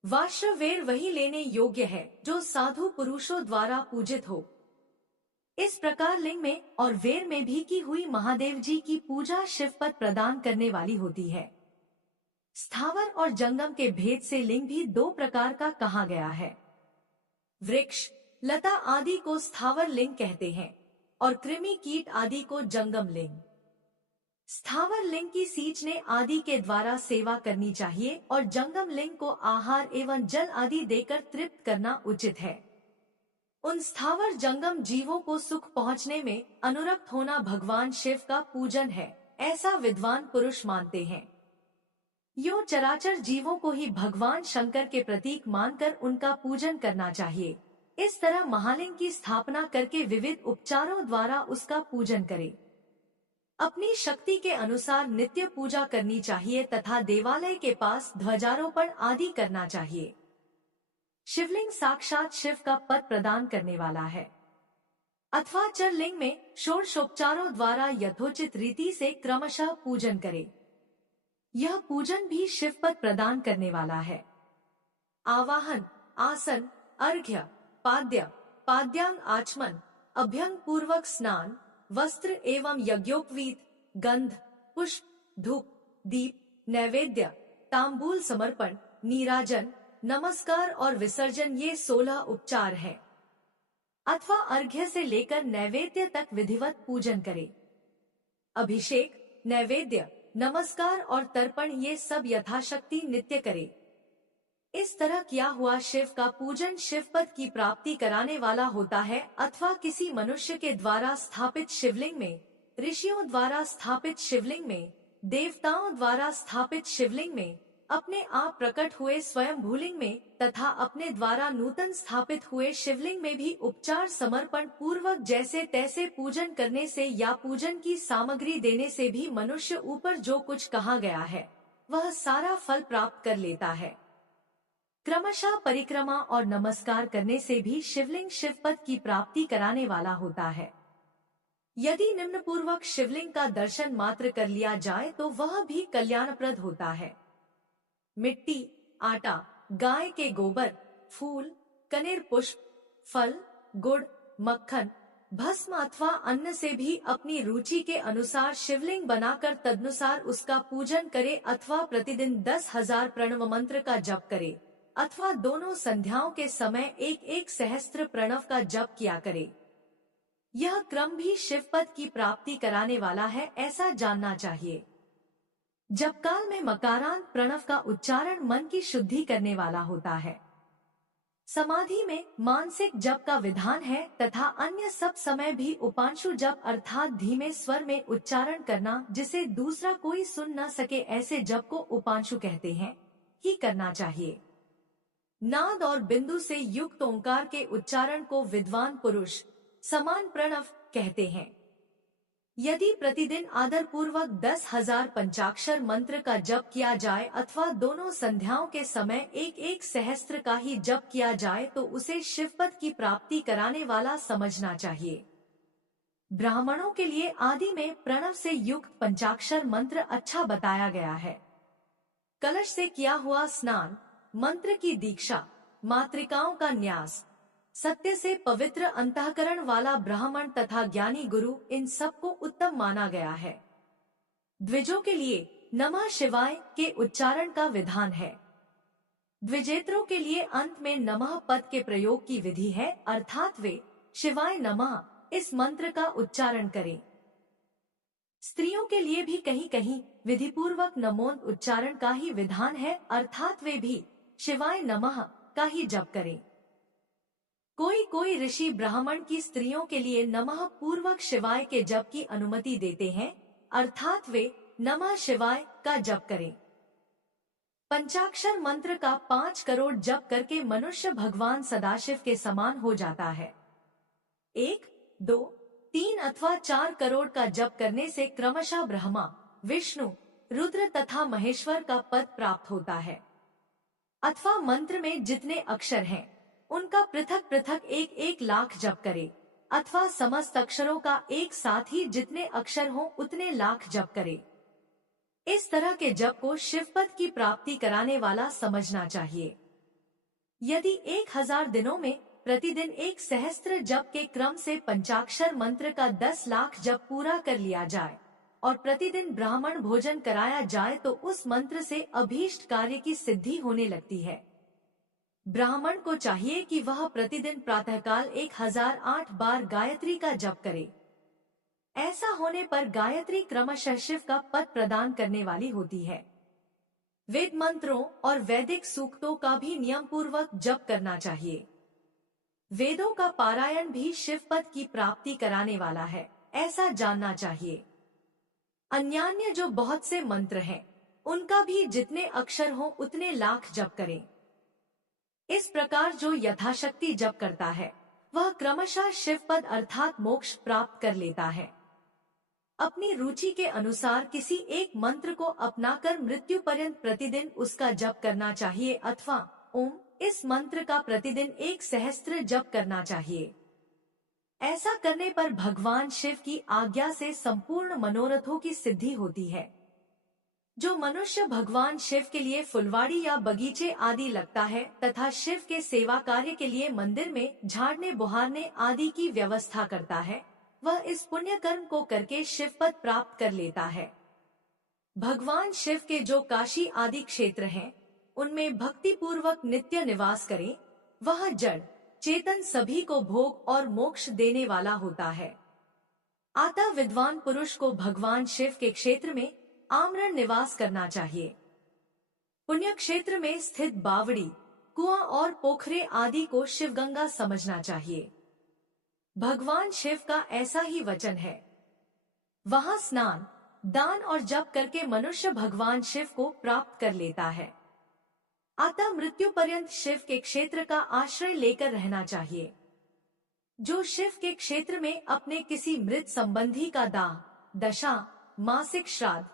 वाश्र वेर वही लेने योग्य है जो साधु पुरुषों द्वारा पूजित हो। इस प्रकार लिंग में और वेर में भी की हुई महादेव जी की पूजा शिवपद प्रदान करने वाली होती है। स्थावर और जंगम के भेद से लिंग भी 2 प्रकार का कहा गया है। वृक्ष लता आदि को स्थावर लिंग कहते हैं और कृमि कीट आदि को जंगम लिंग। स्थावर लिंग की सींचने आदि के द्वारा सेवा करनी चाहिए और जंगम लिंग को आहार एवं जल आदि देकर तृप्त करना उचित है। उन स्थावर जंगम जीवों को सुख पहुँचने में अनुरक्त होना भगवान शिव का पूजन है, ऐसा विद्वान पुरुष मानते हैं। यो चराचर जीवों को ही भगवान शंकर के प्रतीक मानकर उनका पूजन करना चाहिए। इस तरह महालिंग की स्थापना करके विविध उपचारों द्वारा उसका पूजन करे। अपनी शक्ति के अनुसार नित्य पूजा करनी चाहिए तथा देवालय के पास ध्वजारोपण आदि करना चाहिए। शिवलिंग साक्षात शिव का पद प्रदान करने वाला है। अथवा चर लिंग में षोडशोपचारों द्वारा यथोचित रीति से क्रमशः पूजन करे। यह पूजन भी शिव पद प्रदान करने वाला है। आवाहन, आसन, अर्घ्य, पाद्य, पाद्यांग आचमन, अभ्यंग पूर्वक स्नान, वस्त्र एवं यज्ञोपवीत, गंध, पुष्प, धूप, दीप, नैवेद्य, तांबूल समर्पण, नीराजन, नमस्कार और विसर्जन ये 16 उपचार हैं। अथवा अर्घ्य से लेकर नैवेद्य तक विधिवत पूजन करे। अभिषेक, नैवेद्य, नमस्कार और तर्पण ये सब यथाशक्ति नित्य करे। इस तरह किया हुआ शिव का पूजन शिवपद की प्राप्ति कराने वाला होता है। अथवा किसी मनुष्य के द्वारा स्थापित शिवलिंग में, ऋषियों द्वारा स्थापित शिवलिंग में, देवताओं द्वारा स्थापित शिवलिंग में, अपने आप प्रकट हुए स्वयं भूलिंग में तथा अपने द्वारा नूतन स्थापित हुए शिवलिंग में भी उपचार समर्पण पूर्वक जैसे तैसे पूजन करने से या पूजन की सामग्री देने से भी मनुष्य ऊपर जो कुछ कहा गया है वह सारा फल प्राप्त कर लेता है। क्रमशः परिक्रमा और नमस्कार करने से भी शिवलिंग शिवपद की प्राप्ति कराने वाला होता है। यदि निम्न पूर्वक शिवलिंग का दर्शन मात्र कर लिया जाए तो वह भी कल्याणप्रद होता है। मिट्टी, आटा, गाय के गोबर, फूल, कनेर पुष्प, फल, गुड़, मक्खन, भस्म अथवा अन्न से भी अपनी रुचि के अनुसार शिवलिंग बनाकर तदनुसार उसका पूजन करे। अथवा प्रतिदिन 10,000 प्रणव मंत्र का जप करे अथवा दोनों संध्याओं के समय 1-1 सहस्त्र प्रणव का जप किया करे। यह क्रम भी शिवपद की प्राप्ति कराने वाला है, ऐसा जानना चाहिए। जप काल में मकारांत प्रणव का उच्चारण मन की शुद्धि करने वाला होता है। समाधि में मानसिक जप का विधान है तथा अन्य सब समय भी उपांशु जप अर्थात धीमे स्वर में उच्चारण करना, जिसे दूसरा कोई सुन न सके, ऐसे जप को उपांशु कहते हैं, ही करना चाहिए। नाद और बिंदु से युक्त ओंकार के उच्चारण को विद्वान पुरुष समान प्रणव कहते हैं। यदि प्रतिदिन आदर पूर्वक 10,000 पंचाक्षर मंत्र का जप किया जाए अथवा दोनों संध्याओं के समय 1-1 सहस्त्र का ही जप किया जाए तो उसे शिवपद की प्राप्ति कराने वाला समझना चाहिए। ब्राह्मणों के लिए आदि में प्रणव से युक्त पंचाक्षर मंत्र अच्छा बताया गया है। कलश से किया हुआ स्नान, मंत्र की दीक्षा, मातृकाओं का न्यास, सत्य से पवित्र अंतःकरण वाला ब्राह्मण तथा ज्ञानी गुरु, इन सबको उत्तम माना गया है। द्विजों के लिए नमः शिवाय के उच्चारण का विधान है। द्विजेत्रों के लिए अंत में नमः पद के प्रयोग की विधि है, अर्थात वे शिवाय नमः इस मंत्र का उच्चारण करें। स्त्रियों के लिए भी कहीं कहीं विधिपूर्वक नमोन उच्चारण का ही विधान है, अर्थात वे भी शिवाय नमः का ही जप करें। कोई कोई ऋषि ब्राह्मण की स्त्रियों के लिए नमः पूर्वक शिवाय के जप की अनुमति देते हैं, अर्थात वे नमः शिवाय का जप करें। पंचाक्षर मंत्र का 5 करोड़ जप करके मनुष्य भगवान सदाशिव के समान हो जाता है। 1, 2, 3 अथवा 4 करोड़ का जप करने से क्रमशः ब्रह्मा, विष्णु, रुद्र तथा महेश्वर का पद प्राप्त होता है। अथवा मंत्र में जितने अक्षर हैं, उनका पृथक पृथक 1-1 लाख जप करे, अथवा समस्त अक्षरों का एक साथ ही जितने अक्षर हों उतने लाख जप करे। इस तरह के जप को शिवपद की प्राप्ति कराने वाला समझना चाहिए। यदि 1000 दिनों में प्रतिदिन 1 सहस्त्र जप के क्रम से पंचाक्षर मंत्र का 10 लाख जप पूरा कर लिया जाए और प्रतिदिन ब्राह्मण भोजन कराया जाए तो उस मंत्र से अभीष्ट कार्य की सिद्धि होने लगती है। ब्राह्मण को चाहिए कि वह प्रतिदिन प्रातःकाल 1008 बार गायत्री का जप करे। ऐसा होने पर गायत्री क्रमशः शिव का पद प्रदान करने वाली होती है। वेद मंत्रों और वैदिक सूक्तों का भी नियम पूर्वक जप करना चाहिए। वेदों का पारायण भी शिव पद की प्राप्ति कराने वाला है, ऐसा जानना चाहिए। अन्यान्य जो बहुत से मंत्र हैं, उनका भी जितने अक्षर हों उतने लाख जप करें। इस प्रकार जो यथाशक्ति जप करता है, वह क्रमशः शिव पद अर्थात मोक्ष प्राप्त कर लेता है। अपनी रुचि के अनुसार किसी एक मंत्र को अपनाकर मृत्यु पर्यंत प्रतिदिन उसका जप करना चाहिए, अथवा ओम इस मंत्र का प्रतिदिन 1 सहस्त्र जप करना चाहिए। ऐसा करने पर भगवान शिव की आज्ञा से संपूर्ण मनोरथों की सिद्धि होती है। जो मनुष्य भगवान शिव के लिए फुलवाड़ी या बगीचे आदि लगता है तथा शिव के सेवा कार्य के लिए मंदिर में झाड़ने बुहारने आदि की व्यवस्था करता है, वह इस पुण्य कर्म को करके शिव पद प्राप्त कर लेता है। भगवान शिव के जो काशी आदि क्षेत्र हैं, उनमें भक्ति पूर्वक नित्य निवास करें, वह जड़ चेतन सभी को भोग और मोक्ष देने वाला होता है। अतः विद्वान पुरुष को भगवान शिव के क्षेत्र में आमरण निवास करना चाहिए। पुण्य क्षेत्र में स्थित बावड़ी, कुआं और पोखरे आदि को शिवगंगा समझना चाहिए। भगवान शिव का ऐसा ही वचन है। वहां स्नान, दान और जप करके मनुष्य भगवान शिव को प्राप्त कर लेता है। अतः मृत्यु पर्यंत शिव के क्षेत्र का आश्रय लेकर रहना चाहिए। जो शिव के क्षेत्र में अपने किसी मृत संबंधी का दाह, दशा, मासिक श्राद्ध,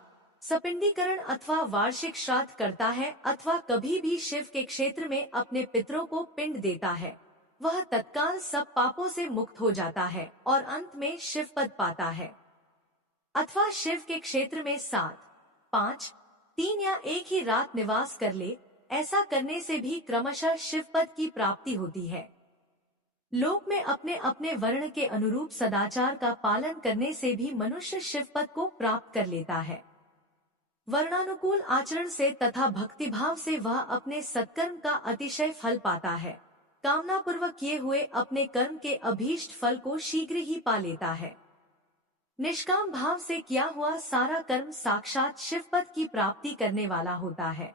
सपिंडीकरण अथवा वार्षिक श्राद्ध करता है, अथवा कभी भी शिव के क्षेत्र में अपने पितरों को पिंड देता है, वह तत्काल सब पापों से मुक्त हो जाता है और अंत में शिव पद पाता है। अथवा शिव के क्षेत्र में 7, 5, 3 या 1 ही रात निवास कर ले, ऐसा करने से भी क्रमशः शिव पद की प्राप्ति होती है। लोक में अपने अपने वर्ण के अनुरूप सदाचार का पालन करने से भी मनुष्य शिव पद को प्राप्त कर लेता है। वर्णानुकूल आचरण से तथा भक्तिभाव से वह अपने सत्कर्म का अतिशय फल पाता है। कामना पूर्वक किए हुए अपने कर्म के अभीष्ट फल को शीघ्र ही पा लेता है। निष्काम भाव से किया हुआ सारा कर्म साक्षात शिव पद की प्राप्ति करने वाला होता है।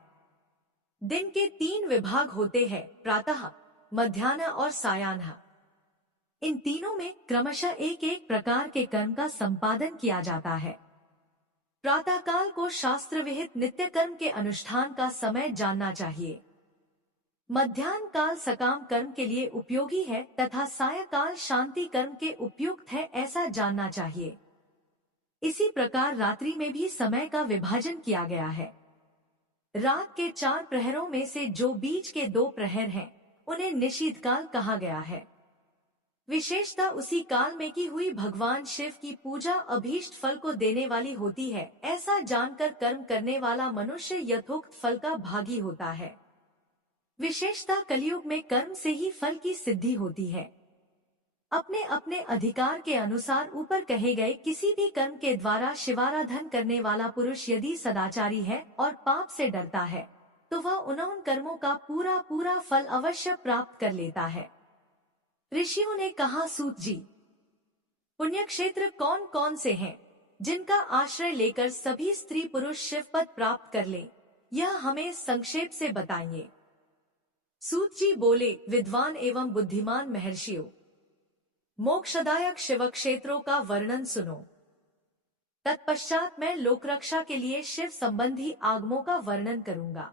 दिन के 3 विभाग होते हैं, प्रातः, मध्याह्न और सायाह्न। इन तीनों में क्रमशः एक एक प्रकार के कर्म का संपादन किया जाता है। प्रातः काल को शास्त्र विहित नित्य कर्म के अनुष्ठान का समय जानना चाहिए। मध्याह्न काल सकाम कर्म के लिए उपयोगी है तथा सायकाल शांति कर्म के उपयुक्त है, ऐसा जानना चाहिए। इसी प्रकार रात्रि में भी समय का विभाजन किया गया है। रात के 4 प्रहरों में से जो बीच के 2 प्रहर हैं, उन्हें निशीथ काल कहा गया है। विशेषता उसी काल में की हुई भगवान शिव की पूजा अभीष्ट फल को देने वाली होती है। ऐसा जानकर कर्म करने वाला मनुष्य यथोक्त फल का भागी होता है। विशेषतः कलयुग में कर्म से ही फल की सिद्धि होती है। अपने अपने अधिकार के अनुसार ऊपर कहे गए किसी भी कर्म के द्वारा शिवाराधन करने वाला पुरुष यदि सदाचारी है और पाप से डरता है तो वह उन कर्मों का पूरा पूरा फल अवश्य प्राप्त कर लेता है। ऋषियों ने कहा, सूत जी, पुण्य क्षेत्र कौन कौन से हैं जिनका आश्रय लेकर सभी स्त्री पुरुष शिव पद प्राप्त कर लें, यह हमें संक्षेप से बताइए। सूत जी बोले, विद्वान एवं बुद्धिमान महर्षियों, मोक्षदायक शिव क्षेत्रों का वर्णन सुनो। तत्पश्चात मैं लोकरक्षा के लिए शिव संबंधी आगमों का वर्णन करूंगा।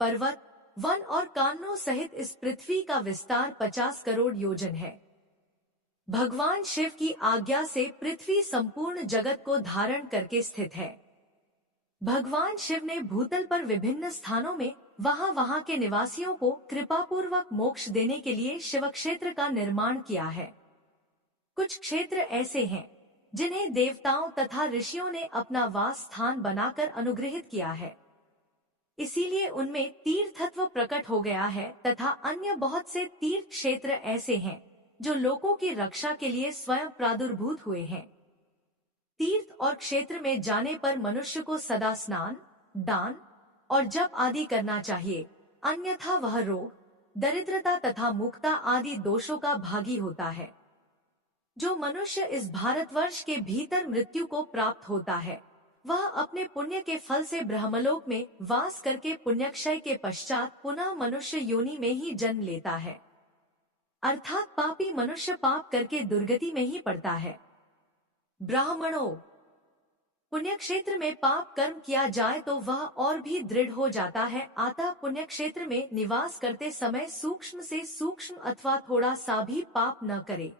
पर्वत, वन और काननों सहित इस पृथ्वी का विस्तार 50 करोड़ योजन है। भगवान शिव की आज्ञा से पृथ्वी संपूर्ण जगत को धारण करके स्थित है। भगवान शिव ने भूतल पर विभिन्न स्थानों में वहां के निवासियों को कृपापूर्वक मोक्ष देने के लिए शिव क्षेत्र का निर्माण किया है। कुछ क्षेत्र ऐसे हैं जिन्हें देवताओं तथा ऋषियों ने अपना वास स्थान बनाकर अनुग्रहित किया है, इसीलिए उनमें तीर्थत्व प्रकट हो गया है, तथा अन्य बहुत से तीर्थ क्षेत्र ऐसे हैं जो लोगों की रक्षा के लिए स्वयं प्रादुर्भूत हुए हैं। तीर्थ और क्षेत्र में जाने पर मनुष्य को सदा स्नान, दान और जप आदि करना चाहिए, अन्यथा वह रोग, दरिद्रता तथा मुक्ता आदि दोषों का भागी होता है। जो मनुष्य इस भारतवर्ष के भीतर मृत्यु को प्राप्त होता है वह अपने पुण्य के फल से ब्रह्मलोक में वास करके पुण्यक्षय के पश्चात पुनः मनुष्य योनि में ही जन्म लेता है, अर्थात पापी मनुष्य पाप करके दुर्गति में ही पड़ता है। ब्राह्मणों, पुण्य क्षेत्र में पाप कर्म किया जाए तो वह और भी दृढ़ हो जाता है, अतः पुण्य क्षेत्र में निवास करते समय सूक्ष्म से सूक्ष्म अथवा थोड़ा सा भी पाप न करे।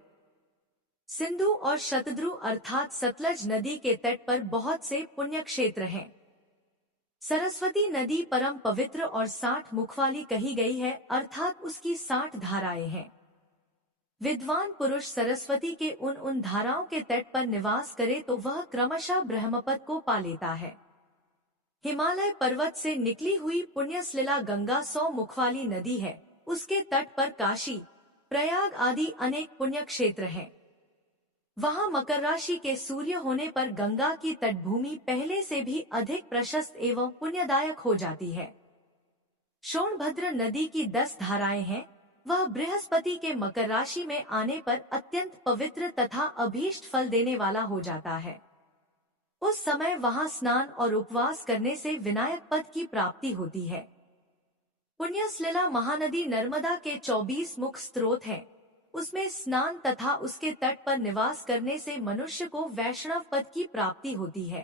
सिंधु और शतद्रु अर्थात सतलज नदी के तट पर बहुत से पुण्य क्षेत्र हैं। सरस्वती नदी परम पवित्र और 60 मुख वाली कही गई है, अर्थात उसकी 60 धाराएं हैं। विद्वान पुरुष सरस्वती के उन धाराओं के तट पर निवास करे तो वह क्रमशः ब्रह्मपद को पा लेता है। हिमालय पर्वत से निकली हुई पुण्यसलिला गंगा 100 मुख वाली नदी है, उसके तट पर काशी, प्रयाग आदि अनेक पुण्य क्षेत्र हैं। वहाँ मकर राशि के सूर्य होने पर गंगा की तटभूमि पहले से भी अधिक प्रशस्त एवं पुण्यदायक हो जाती है। सोनभद्र नदी की 10 धाराएं हैं, वह बृहस्पति के मकर राशि में आने पर अत्यंत पवित्र तथा अभीष्ट फल देने वाला हो जाता है। उस समय वहाँ स्नान और उपवास करने से विनायक पद की प्राप्ति होती है। पुण्यसलिला महानदी नर्मदा के 24 मुख स्रोत हैं। उसमें स्नान तथा उसके तट पर निवास करने से मनुष्य को वैष्णव पद की प्राप्ति होती है।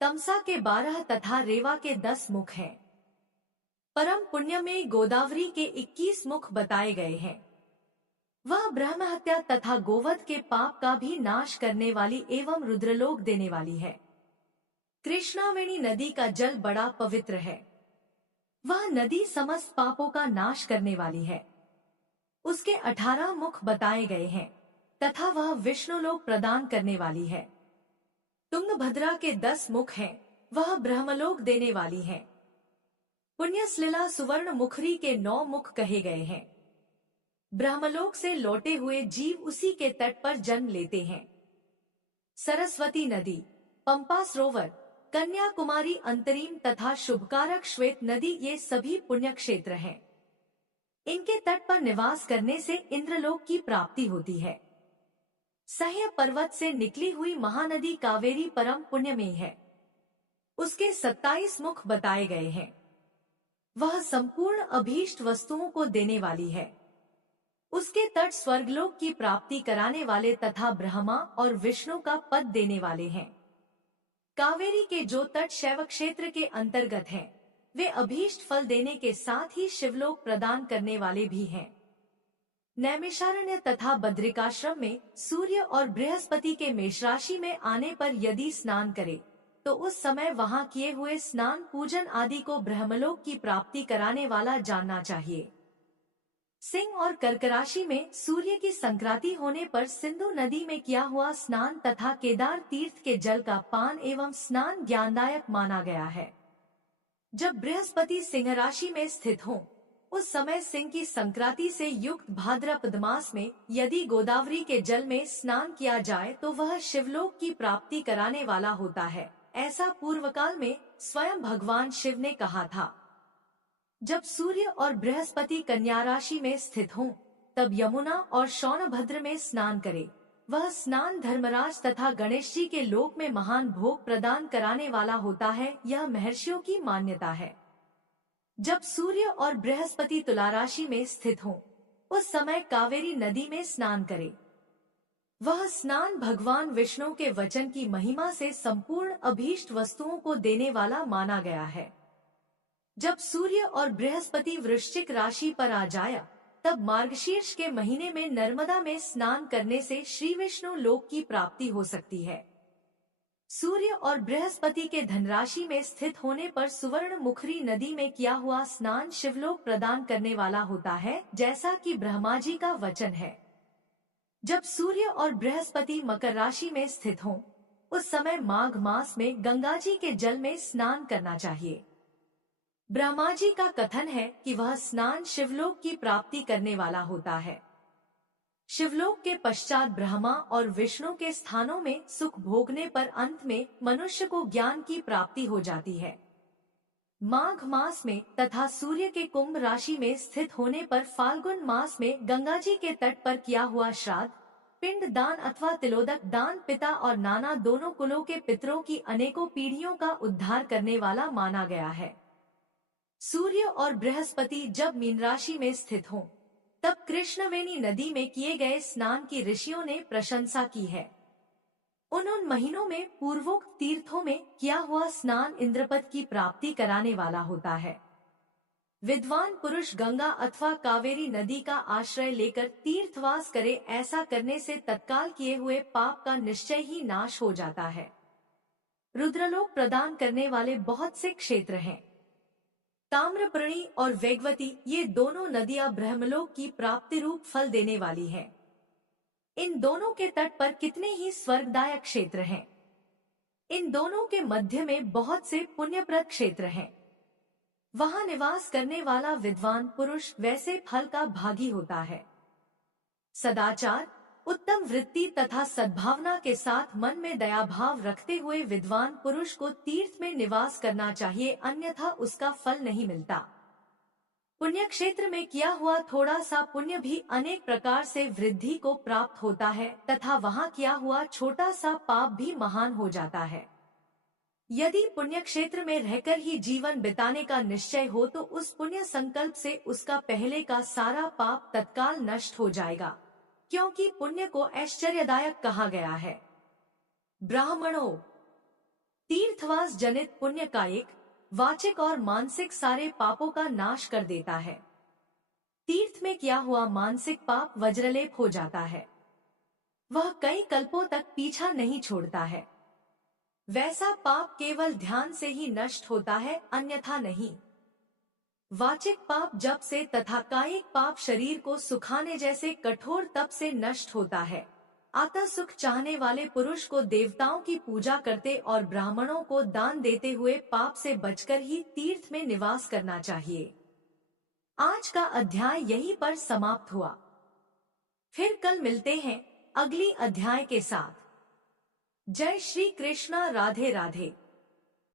तमसा के 12 तथा रेवा के 10 मुख हैं। परम पुण्य में गोदावरी के 21 मुख बताए गए हैं। वह ब्रह्महत्या तथा गोवध के पाप का भी नाश करने वाली एवं रुद्रलोक देने वाली है। कृष्णावेणी नदी का जल बड़ा पवित्र है। वह नदी समस्त पापों का नाश करने वाली है। उसके 18 मुख बताए गए हैं तथा वह विष्णुलोक प्रदान करने वाली है। तुंगभद्रा के 10 मुख हैं, वह ब्रह्मलोक देने वाली है। पुण्यसलिला सुवर्ण मुखरी के 9 मुख कहे गए हैं। ब्रह्मलोक से लौटे हुए जीव उसी के तट पर जन्म लेते हैं। सरस्वती नदी, पंपा सरोवर, कन्याकुमारी अंतरीम तथा शुभकारक श्वेत नदी ये सभी पुण्य क्षेत्र हैं। इनके तट पर निवास करने से इंद्रलोक की प्राप्ति होती है। सह्य पर्वत से निकली हुई महानदी कावेरी परम पुण्यमयी है। उसके 27 मुख बताए गए हैं। वह संपूर्ण अभीष्ट वस्तुओं को देने वाली है। उसके तट स्वर्गलोक की प्राप्ति कराने वाले तथा ब्रह्मा और विष्णु का पद देने वाले हैं। कावेरी के जो तट शैव क्षेत्र के अंतर्गत हैं, वे अभीष्ट फल देने के साथ ही शिवलोक प्रदान करने वाले भी हैं। नैमिषारण्य तथा बद्रिकाश्रम में सूर्य और बृहस्पति के मेष राशि में आने पर यदि स्नान करे तो उस समय वहां किए हुए स्नान पूजन आदि को ब्रह्मलोक की प्राप्ति कराने वाला जानना चाहिए। सिंह और कर्क राशि में सूर्य की संक्रांति होने पर सिंधु नदी में किया हुआ स्नान तथा केदार तीर्थ के जल का पान एवं स्नान ज्ञानदायक माना गया है। जब बृहस्पति सिंह राशि में स्थित हो, उस समय सिंह की संक्रांति से युक्त भाद्रपद मास में यदि गोदावरी के जल में स्नान किया जाए तो वह शिवलोक की प्राप्ति कराने वाला होता है। ऐसा पूर्व काल में स्वयं भगवान शिव ने कहा था। जब सूर्य और बृहस्पति कन्या राशि में स्थित हों, तब यमुना और सोनभद्र में स्नान करे। वह स्नान धर्मराज तथा गणेश जी के लोक में महान भोग प्रदान कराने वाला होता है। यह महर्षियों की मान्यता है। जब सूर्य और बृहस्पति तुला राशि में स्थित हों, उस समय कावेरी नदी में स्नान करे। वह स्नान भगवान विष्णु के वचन की महिमा से संपूर्ण अभीष्ट वस्तुओं को देने वाला माना गया है। जब सूर्य और बृहस्पति वृश्चिक राशि पर आ जाया, तब मार्गशीर्ष के महीने में नर्मदा में स्नान करने से श्री विष्णु लोक की प्राप्ति हो सकती है। सूर्य और बृहस्पति के धनराशि में स्थित होने पर सुवर्ण मुखरी नदी में किया हुआ स्नान शिवलोक प्रदान करने वाला होता है, जैसा कि ब्रह्मा जी का वचन है। जब सूर्य और बृहस्पति मकर राशि में स्थित हों, उस समय माघ मास में गंगा जी के जल में स्नान करना चाहिए। ब्रह्मा जी का कथन है कि वह स्नान शिवलोक की प्राप्ति करने वाला होता है। शिवलोक के पश्चात ब्रह्मा और विष्णु के स्थानों में सुख भोगने पर अंत में मनुष्य को ज्ञान की प्राप्ति हो जाती है। माघ मास में तथा सूर्य के कुंभ राशि में स्थित होने पर फाल्गुन मास में गंगा जी के तट पर किया हुआ श्राद्ध, पिंड दान अथवा तिलोदक दान पिता और नाना दोनों कुलों के पितरों की अनेकों पीढ़ियों का उद्धार करने वाला माना गया है। सूर्य और बृहस्पति जब मीन राशि में स्थित हों, तब कृष्णवेणी नदी में किए गए स्नान की ऋषियों ने प्रशंसा की है। उन महीनों में पूर्वोक्त तीर्थों में किया हुआ स्नान इंद्रपद की प्राप्ति कराने वाला होता है। विद्वान पुरुष गंगा अथवा कावेरी नदी का आश्रय लेकर तीर्थवास करे। ऐसा करने से तत्काल किए हुए पाप का निश्चय ही नाश हो जाता है। रुद्रलोक प्रदान करने वाले बहुत से क्षेत्र हैं। ताम्रपर्णी और वेगवती ये दोनों नदियां ब्रह्मलोक की प्राप्ति रूप फल देने वाली है। इन दोनों के तट पर कितने ही स्वर्गदायक क्षेत्र हैं। इन दोनों के मध्य में बहुत से पुण्यप्रद क्षेत्र हैं। वहां निवास करने वाला विद्वान पुरुष वैसे फल का भागी होता है। सदाचार, उत्तम वृत्ति तथा सद्भावना के साथ मन में दया भाव रखते हुए विद्वान पुरुष को तीर्थ में निवास करना चाहिए, अन्यथा उसका फल नहीं मिलता। पुण्य क्षेत्र में किया हुआ थोड़ा सा पुण्य भी अनेक प्रकार से वृद्धि को प्राप्त होता है तथा वहां किया हुआ छोटा सा पाप भी महान हो जाता है। यदि पुण्य क्षेत्र में रहकर ही जीवन बिताने का निश्चय हो तो उस पुण्य संकल्प से उसका पहले का सारा पाप तत्काल नष्ट हो जाएगा, क्योंकि पुण्य को ऐश्वर्यदायक कहा गया है। ब्राह्मणों, तीर्थवास जनित पुण्य कायिक, वाचिक और मानसिक सारे पापों का नाश कर देता है। तीर्थ में किया हुआ मानसिक पाप वज्रलेप हो जाता है। वह कई कल्पों तक पीछा नहीं छोड़ता है। वैसा पाप केवल ध्यान से ही नष्ट होता है, अन्यथा नहीं। वाचिक पाप जप से तथा कायिक पाप शरीर को सुखाने जैसे कठोर तप से नष्ट होता है। आत्म सुख चाहने वाले पुरुष को देवताओं की पूजा करते और ब्राह्मणों को दान देते हुए पाप से बचकर ही तीर्थ में निवास करना चाहिए। आज का अध्याय यहीं पर समाप्त हुआ। फिर कल मिलते हैं अगली अध्याय के साथ। जय श्री कृष्णा। राधे राधे।